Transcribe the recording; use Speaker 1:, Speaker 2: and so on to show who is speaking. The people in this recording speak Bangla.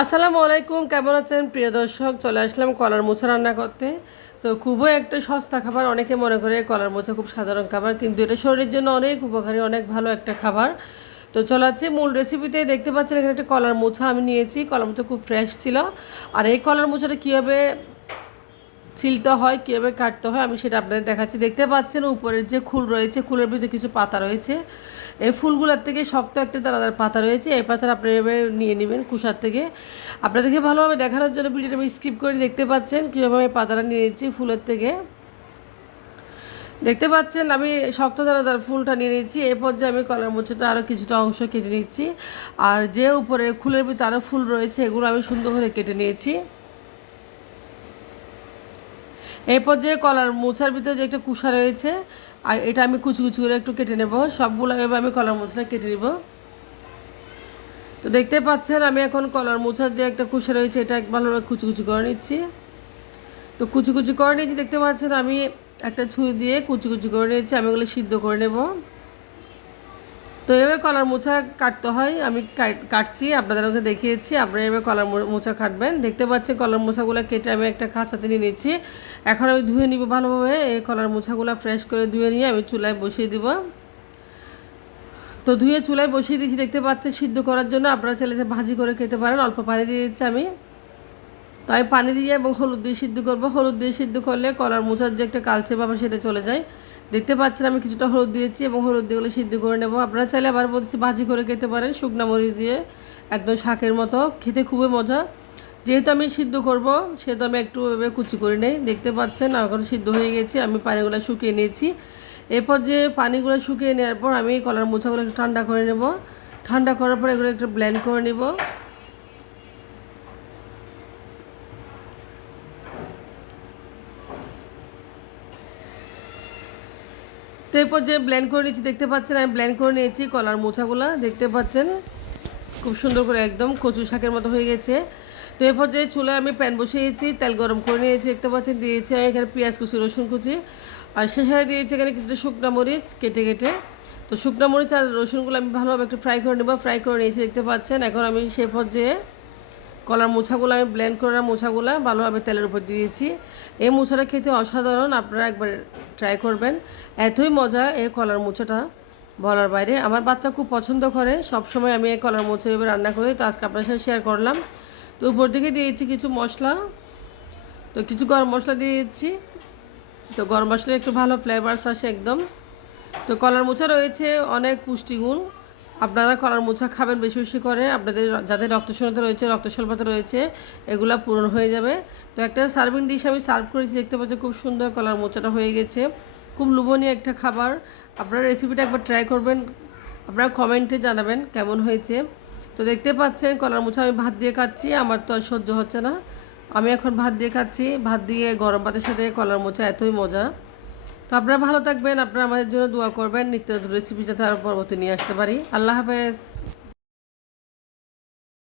Speaker 1: আসসালামু আলাইকুম, কেমন আছেন? প্রিয় দর্শক, চলে আসলাম কলার মোছা রান্না করতে। তো খুবই একটা সস্তা খাবার, অনেকে মনে করে কলার মোছা খুব সাধারণ খাবার, কিন্তু এটা শরীরের জন্য অনেক উপকারী, অনেক ভালো একটা খাবার। তো চলে মূল রেসিপিতে দেখতে পাচ্ছেন এখানে একটা কলার মোছা আমি নিয়েছি। কলার মোছা খুব ফ্রেশ ছিল। আর এই কলার মোছাটা কীভাবে ছিলতে হয়, কীভাবে কাটতে হয়, আমি সেটা আপনাদের দেখাচ্ছি। দেখতে পাচ্ছেন উপরের যে খুল রয়েছে, খুলের ভিতরে কিছু পাতা রয়েছে। এই ফুলগুলোর থেকে শক্ত একটা দানাদার পাতা রয়েছে, এই পাতাটা আপনি এভাবে নিয়ে নেবেন কুষার থেকে। আপনাদেরকে ভালোভাবে দেখানোর জন্য ভিডিওটা আমি স্কিপ করে দেখতে পাচ্ছেন, কীভাবে আমি পাতাটা নিয়ে নিচ্ছি ফুলের থেকে। দেখতে পাচ্ছেন, আমি শক্ত দানাদার ফুলটা নিয়ে নিয়েছি এই পর্যায়ে আমি কলার মোচাটা আরও কিছুটা অংশ কেটে নিচ্ছি। আর যে উপরে খুলের ভিতরে আরও ফুল রয়েছে, এগুলো আমি সুন্দর করে কেটে নিয়েছি। এই যে কলার মোছার ভিতরে যে একটা কুষা রয়েছে, আর এটা আমি কুচি করে একটু কেটে নেব। সবগুলো এবার আমি কলার মোছাটা কেটে নেব। তো দেখতে পাচ্ছেন, আমি এখন কলার মোছার যে একটা কুষা রয়েছে, এটা ভালোভাবে কুচি করে নিচ্ছি। তো কুচি কুচি করে নিয়েছি, দেখতে পাচ্ছেন আমি একটা ছুরি দিয়ে কুচি কুচি করে নিয়েছি, আমি ওগুলো সিদ্ধ করে নেব। তো এভাবে কলার মোছা কাটতে হয়। আমি কাটছি, আপনাদের মধ্যে দেখিয়েছি, আপনারা এভাবে কলার মোছা কাটবেন। দেখতে পাচ্ছেন কলার মোছাগুলো কেটে আমি একটা খাঁচাতে নিয়ে নিচ্ছি। এখন আমি ধুয়ে নিব ভালোভাবে, এই কলার মোছাগুলো ফ্রেশ করে ধুয়ে নিয়ে আমি চুলায় বসিয়ে দিব। তো ধুয়ে চুলায় বসিয়ে দিয়েছি, দেখতে পাচ্ছেন সিদ্ধ করার জন্য। আপনারা ছেলে ভাজি করে খেতে পারেন, অল্প পানি দিয়ে দিচ্ছি আমি। তো আমি পানি দিয়ে এবং হলুদ দিয়ে সিদ্ধ করব। হলুদ দিয়ে সিদ্ধ করলে কলার মোছার যে একটা কালচে পাবে সেটা চলে যায়। দেখতে পাচ্ছেন আমি কিছুটা হলুদ দিয়েছি এবং হলুদ দিয়ে সিদ্ধ করে নেব। আপনারা চাইলে আবার বলছি ভাজি করে খেতে পারেন, শুকনা মরিচ দিয়ে, একদম শাকের মতো। খেতে খুবই মজা। যেহেতু আমি সিদ্ধ করব, সেহেতু আমি একটু এভাবে কুচি করে নেই। দেখতে পাচ্ছেন এখন সিদ্ধ হয়ে গেছে, আমি পানিগুলো শুকিয়ে নিয়েছি। এরপর যে পানিগুলো শুকিয়ে নেওয়ার পর আমি কলার মোছাগুলো একটু ঠান্ডা করে নেব। ঠান্ডা করার পর এগুলো একটু ব্লেন্ড করে নেব। তো এরপর যে ব্লেন্ড করে নিয়েছি, দেখতে পাচ্ছেন আমি ব্লেন্ড করে নিয়েছি কলার মোছাগুলো দেখতে পাচ্ছেন? খুব সুন্দর করে একদম কচু শাকের মতো হয়ে গেছে। তো এরপর যে চুলে আমি প্যান বসিয়েছি, তেল গরম করে নিয়েছি, দেখতে পাচ্ছেন? দিয়েছি আমি এখানে পেঁয়াজ কুচি, রসুন কুচি, আর শেষে দিয়েছি এখানে কিছুটা শুকনো মরিচ কেটে কেটে। তো শুকনো মরিচ আর রসুনগুলো আমি ভালোভাবে একটু ফ্রাই করে নেব। ফ্রাই করে নিয়েছি, দেখতে পাচ্ছেন? এখন আমি সে পর্যায়ে কলার মোছাগুলো আমি ব্লেন্ড করা মোছাগুলো ভালোভাবে তেলের উপর দিয়েছি। এই মোছাটা খেতে অসাধারণ, আপনারা একবার ট্রাই করবেন। এতই মজা এই কলার মোছাটা বলার বাইরে। আমার বাচ্চা খুব পছন্দ করে সব সময় আমি এই কলার মোছা এভাবে রান্না করি, তো আজকে আপনার সাথে শেয়ার করলাম। তো উপর দিকে দিয়েছি কিছু মশলা। তো কিছু গরম মশলা দিয়েছি তো গরম মশলা একটু ভালো ফ্লেভারস আসে একদম। তো কলার মোছা রয়েছে অনেক পুষ্টিগুণ। আপনারা কলার মোছা খাবেন বেশি বেশি করে। আপনাদের যাদের রক্তশূন্যতা রয়েছে রক্তস্বল্পতা রয়েছে, এগুলা পূরণ হয়ে যাবে। তো একটা সার্ভিং ডিশ আমি সার্ভ করেছি, দেখতে পাচ্ছি খুব সুন্দর কলার মোচাটা হয়ে গেছে। খুব লোভনীয় একটা খাবার। আপনারা রেসিপিটা একবার ট্রাই করবেন। আপনারা কমেন্টে জানাবেন কেমন হয়েছে। তো দেখতে পাচ্ছেন কলার মোছা আমি ভাত দিয়ে খাচ্ছি, আমার তো আর সহ্য হচ্ছে না। আমি এখন ভাত দিয়ে খাচ্ছি। ভাত দিয়ে গরম ভাতের সাথে কলার মোচা এতই মজা। তো আপনারা ভালো থাকবেন, আপনারা আমাদের জন্য দোয়া করবেন, নিত্য রেসিপি যাতে আরও পরবর্তী নিয়ে আসতে পারি। আল্লাহ হাফেজ।